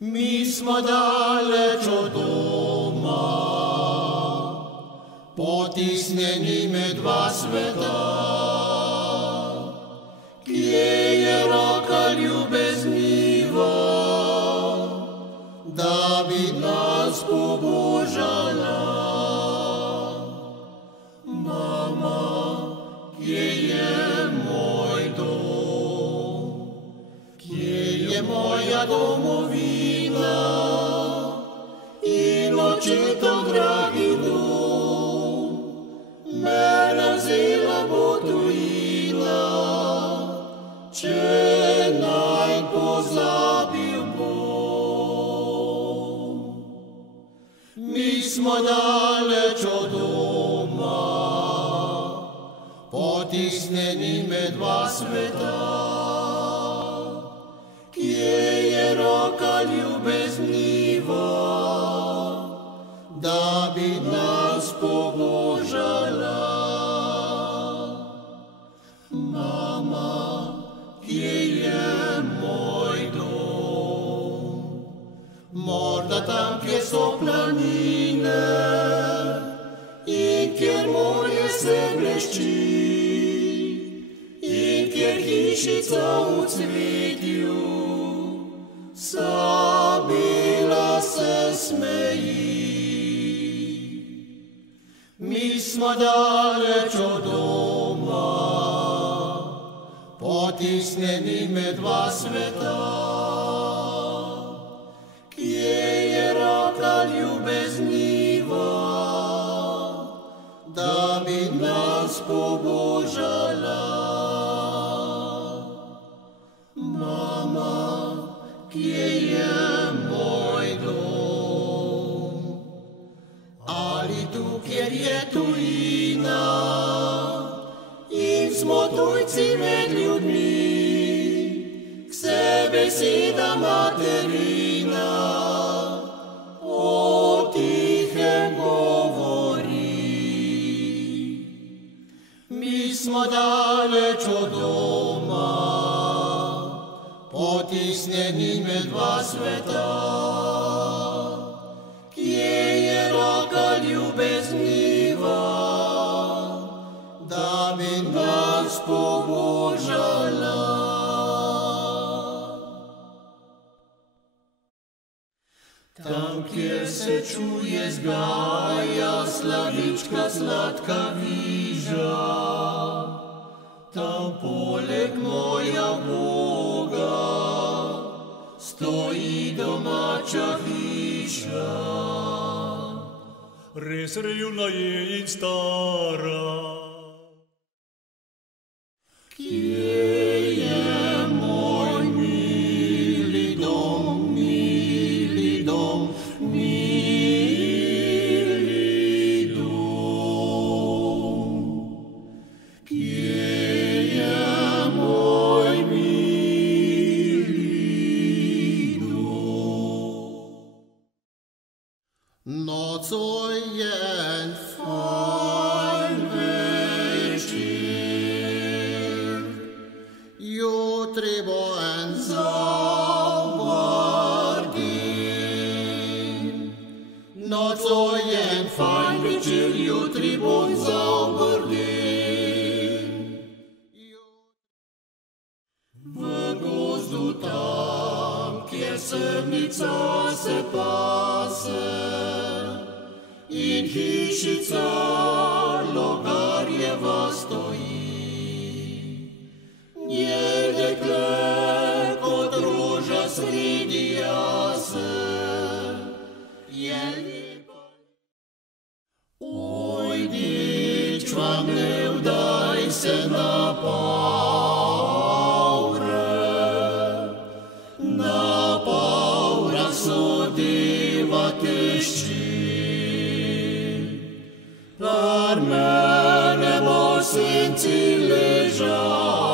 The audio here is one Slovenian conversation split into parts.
Mi smo daleč od doma, potisnjeni med dva sveta. Kje je roka ljubezniva, da bi nas pobožala? Mama, kje je moj dom? Kje je moja domovina in očetov dragi dom? Mene vzela bo tujina, če naj pozabil bom. Mi smo daleč od doma, potisnjeni med dva sveta. Kje je roka ljubezniva, da bi nas pobožala? Mama, kje je moj dom? Morda tam, kjer so planine in kjer morje se blešči in kjer hišica v cvetju Sabila se smeji. Mi smo daleč od doma, potisnjeni med dva sveta. Kje je roka ljubezniva, da bi nas pobožala? Mama, kje je moj dom? Ali tu, kjer je tujina in smo tujci med ljudmi, k se beseda materina potihem govori. Mi smo daleč od doma, potisnjeni med dva sveta. Kje je roka ljubezniva, da bi nas pobožala? Tam, kjer se čuje zgaja slavička sladka viža, tam poleg moja Boga stoji domača hiša. Res revna je in stara. Kje je moj mili dom, mili dom, mili dom? Kje je moj mili dom? Nocoj je en fajn večer, jutri bo en dober dan. Nocoj je en fajn večer, jutri bo dober dan. V gozdu tam, kjer srnica se pase in hišica Logarjeva stoji, je dekle kot roža sredi jase, je lepa. Oj, dečva, ne vdaj se na pavra sodeva tešči. Kar mene bo senci ležava.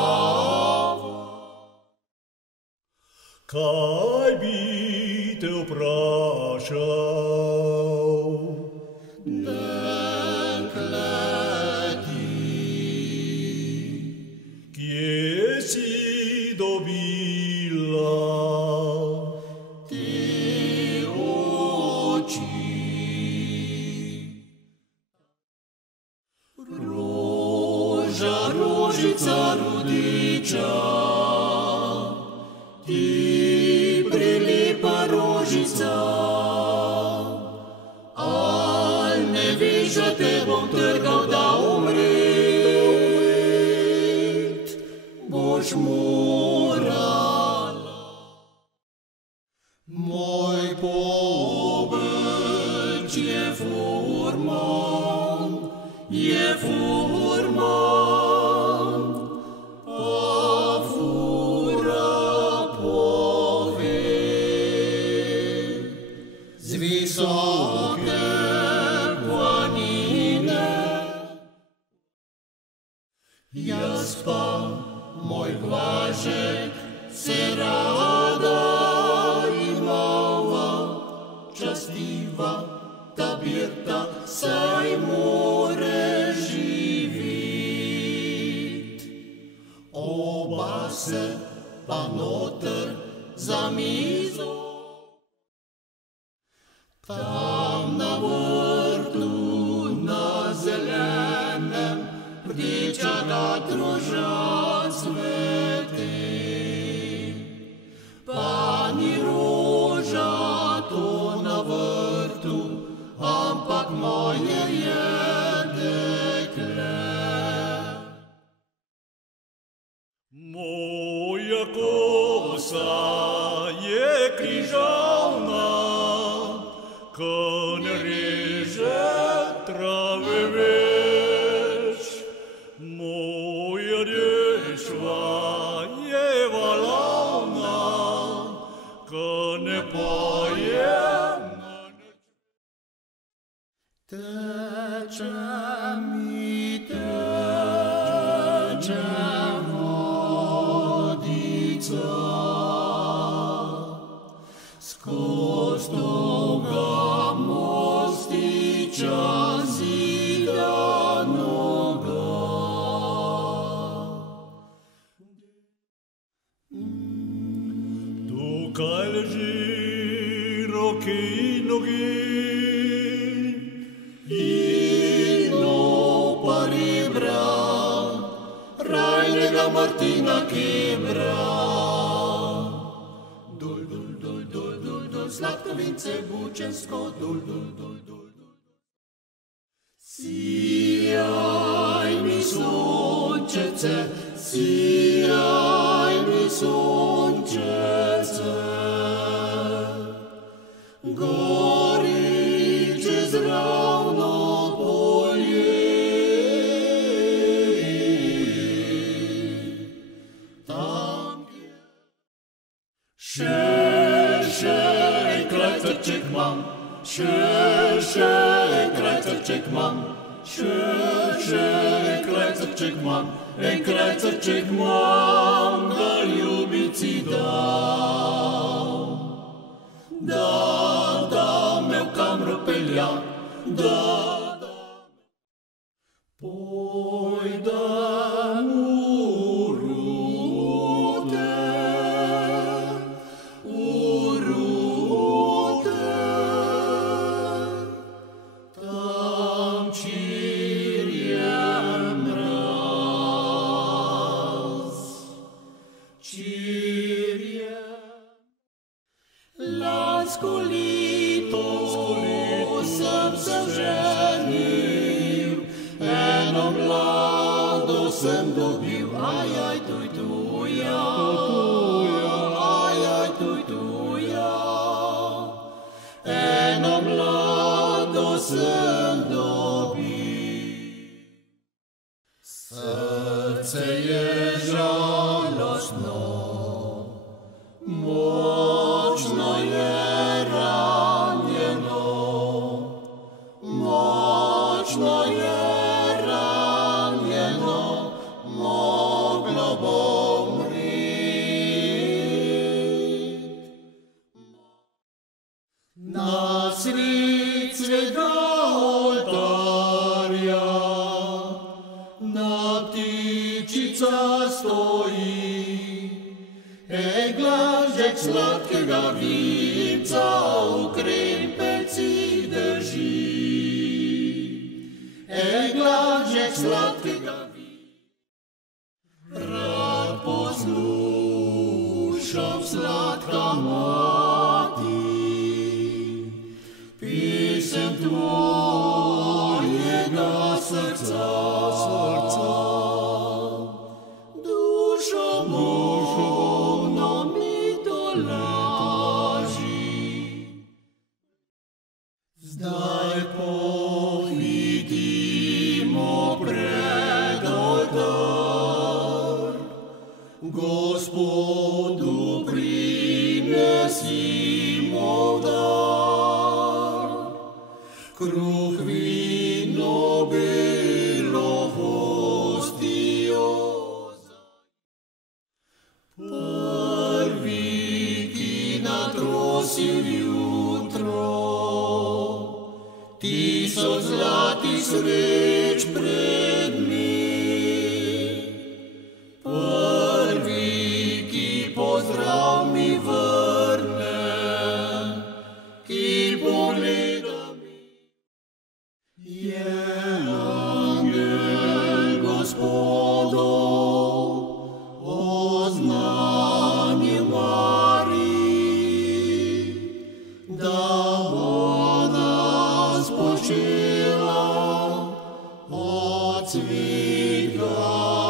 Kaj bi te vprašal? Dekle ti, kje si dobila? Ti rožica. Al neviža te bom trgal, da umret boš morala. Moj pobeč je furman, a fura pove z visoke planine. Jaz pa, moj gvažek, se rada imava, častiva ta birta, saj more živit. Oba se pa noter za mizo, tam na vrtu, na zelenem, rdečega roža cvete. Pa ni roža to na vrtu, ampak moje je dekle. Moja kosa je križavna, ko ne reže trave več. Moja dešva je valovna, ko ne poje. Teče vodica skoz dolga mostiča zidanoga. Tukaj leži roke in nogi, rajnega Martina Kebra. Dol, dol, dol, dol, dol, dol, sladko vince bučensko, dol, dol, dol, dol, dol. Sijaj mi sončece, sijaj mi sončece, gori čez ravno polje. Še krajcerček mam, še krajcerček mam, še krajcerček mam, en krajcerček mam, da ljubici dam. Da me v kamro pelja, da pojdem lansko leto sem se ženil, eno mlado sem dobil, ajaj tuj tuja, ajaj tuj tuja. Eno mlado sem dobil, srce je žalostno, močno je ranjeno, močno je ranjeno, moglo bo umrit. Na sred svega oltarja, na ptičica stoji, glažek sladkega vinca v krempelci drži. Glažek sladkega vinca rad poslušam, sladka mati. kruh, vino bilo hostijo. Prvi, ki natrosil jutro, 1000 zlatih sveč pred njim. Prvi, ki pozdrav mi vrne, ki pogleda mi, je angel Gospodov, oznanje Mariji, da spočila od svega.